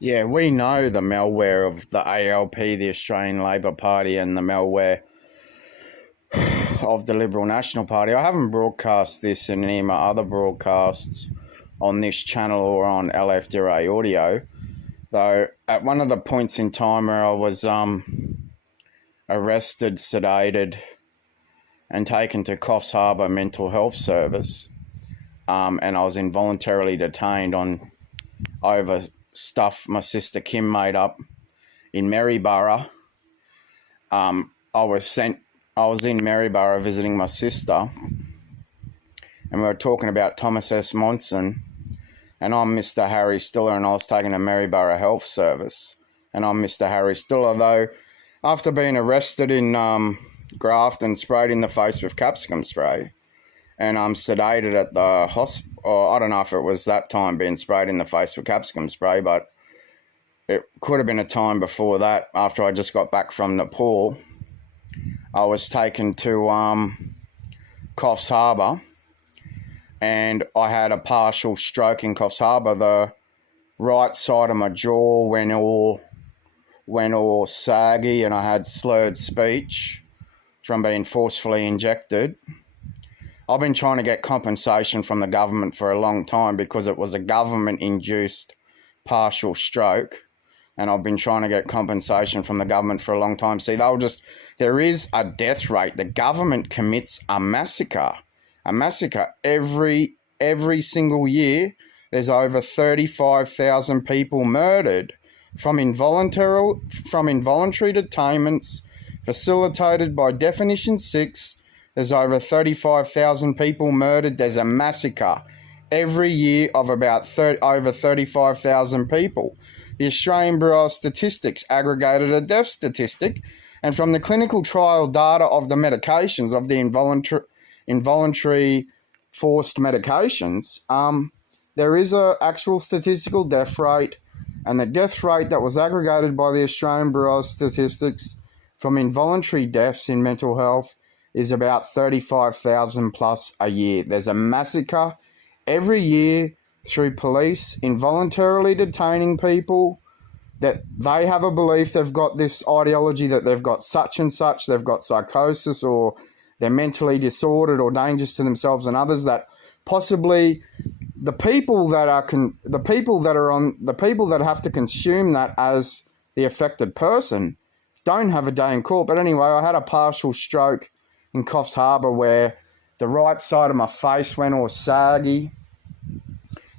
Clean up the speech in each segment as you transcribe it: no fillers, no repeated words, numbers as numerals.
Yeah, we know the malware of the ALP, the Australian Labor Party, and the malware of the Liberal National Party. I haven't broadcast this in any of my other broadcasts on this channel or on LFDRA audio, though at one of the points in time where I was arrested, sedated, and taken to Coffs Harbour Mental Health Service, and I was involuntarily detained over stuff my sister Kim made up in Maryborough. I was in Maryborough visiting my sister, and we were talking about Thomas S. Monson, and I'm Mr. Harry Stiller, and I was taken to Maryborough Health Service, and I'm Mr. Harry Stiller, though after being arrested in Grafton, sprayed in the face with capsicum spray, and I'm sedated at the hospital. I don't know if it was that time being sprayed in the face with capsicum spray, but it could have been a time before that, after I just got back from Nepal. I was taken to Coffs Harbour, and I had a partial stroke in Coffs Harbour. The right side of my jaw went all saggy, and I had slurred speech from being forcefully injected. I've been trying to get compensation from the government for a long time because it was a government-induced partial stroke, and I've been trying to get compensation from the government for a long time. See, there is a death rate. The government commits a massacre every single year. There's over 35,000 people murdered from involuntary detainments facilitated by Definition 6. There's over 35,000 people murdered. There's a massacre every year of about over 35,000 people. The Australian Bureau of Statistics aggregated a death statistic, and from the clinical trial data of the medications, of the involuntary forced medications, there is an actual statistical death rate, and the death rate that was aggregated by the Australian Bureau of Statistics from involuntary deaths in mental health is about 35,000 plus a year. There's a massacre every year through police involuntarily detaining people that they have a belief they've got this ideology, that they've got such and such, they've got psychosis, or they're mentally disordered or dangerous to themselves and others, that possibly the people that have to consume that as the affected person don't have a day in court. But anyway, I had a partial stroke in Coffs Harbour where the right side of my face went all saggy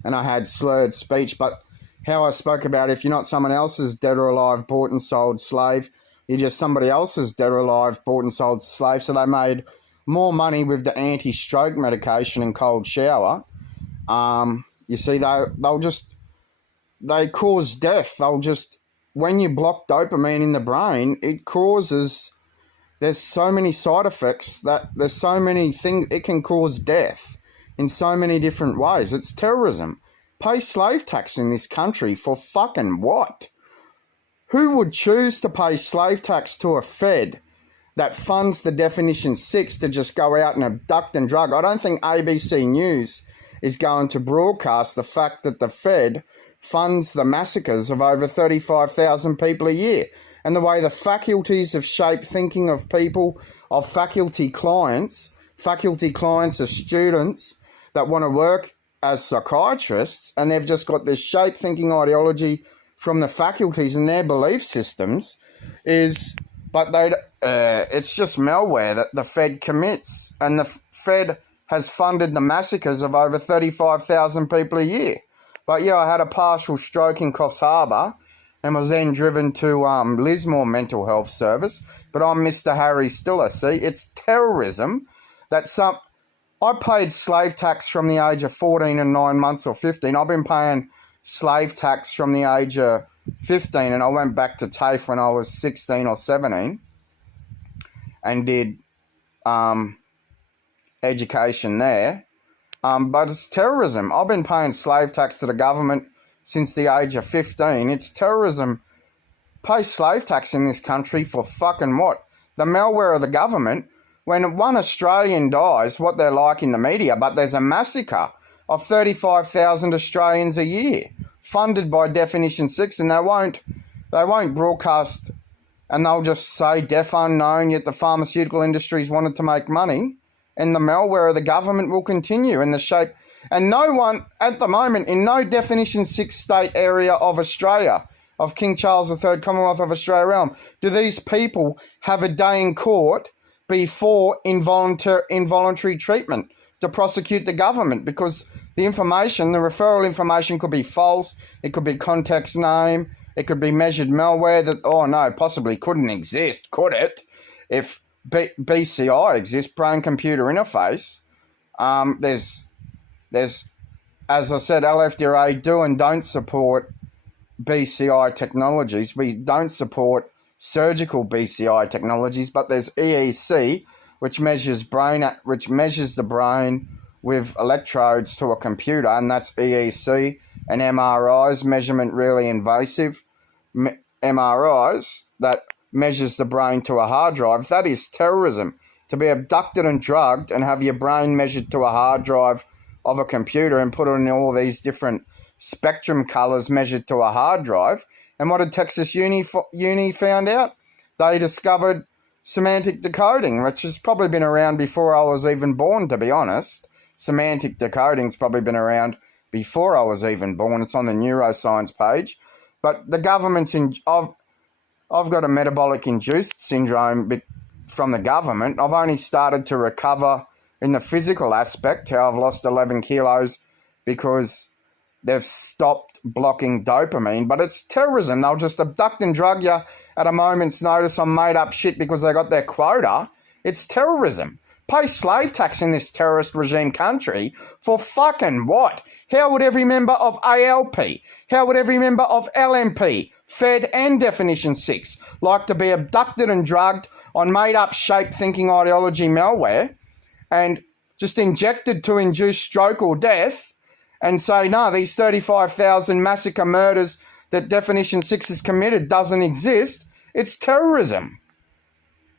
and I had slurred speech. But how I spoke about, if you're not someone else's dead or alive, bought and sold slave, you're just somebody else's dead or alive, bought and sold slave. So they made more money with the anti-stroke medication and cold shower. You see, they cause death. When you block dopamine in the brain, there's so many side effects, that there's so many things, it can cause death in so many different ways. It's terrorism. Pay slave tax in this country for fucking what? Who would choose to pay slave tax to a Fed that funds the Definition 6 to just go out and abduct and drug? I don't think ABC News is going to broadcast the fact that the Fed funds the massacres of over 35,000 people a year, and the way the faculties have shaped thinking of people, of faculty clients of students that want to work as psychiatrists, and they've just got this shaped thinking ideology from the faculties and their belief systems it's just malware that the Fed commits, and the Fed has funded the massacres of over 35,000 people a year. But yeah, I had a partial stroke in Coffs Harbour and was then driven to Lismore Mental Health Service. But I'm Mr. Harry Stiller. See, it's terrorism that I paid slave tax from the age of 14 and 9 months or 15. I've been paying slave tax from the age of 15, and I went back to TAFE when I was 16 or 17 and did education there. But it's terrorism. I've been paying slave tax to the government since the age of 15. It's terrorism. Pay slave tax in this country for fucking what? The malware of the government. When one Australian dies, what they're like in the media, but there's a massacre of 35,000 Australians a year funded by Definition 6, and they won't broadcast, and they'll just say deaf unknown, yet the pharmaceutical industries wanted to make money, and the malware of the government will continue in the shape. And no one, at the moment, in no Definition 6 state area of Australia, of King Charles III, Commonwealth of Australia realm, do these people have a day in court before involuntary treatment to prosecute the government, because the information, the referral information could be false, it could be context name, it could be measured malware that, oh no, possibly couldn't exist, could it? If BCI exists, brain-computer interface, there's, as I said, LFDRA do and don't support BCI technologies. We don't support surgical BCI technologies, but there's EEC, which measures the brain with electrodes to a computer, and that's EEC. And MRIs, measurement really invasive MRIs, that measures the brain to a hard drive. That is terrorism. To be abducted and drugged and have your brain measured to a hard drive of a computer and put it in all these different spectrum colours measured to a hard drive. And what did Texas Uni found out? They discovered semantic decoding, which has probably been around before I was even born, to be honest. Semantic decoding's probably been around before I was even born. It's on the neuroscience page. But the government's I've got a metabolic induced syndrome from the government. I've only started to recover in the physical aspect, how I've lost 11 kilos because they've stopped blocking dopamine. But it's terrorism. They'll just abduct and drug you at a moment's notice on made-up shit because they got their quota. It's terrorism. Pay slave tax in this terrorist regime country for fucking what? How would every member of ALP, how would every member of LMP, Fed and Definition 6 like to be abducted and drugged on made-up shape thinking ideology malware and just injected to induce stroke or death and say, no, these 35,000 massacre murders that Definition 6 has committed doesn't exist? It's terrorism.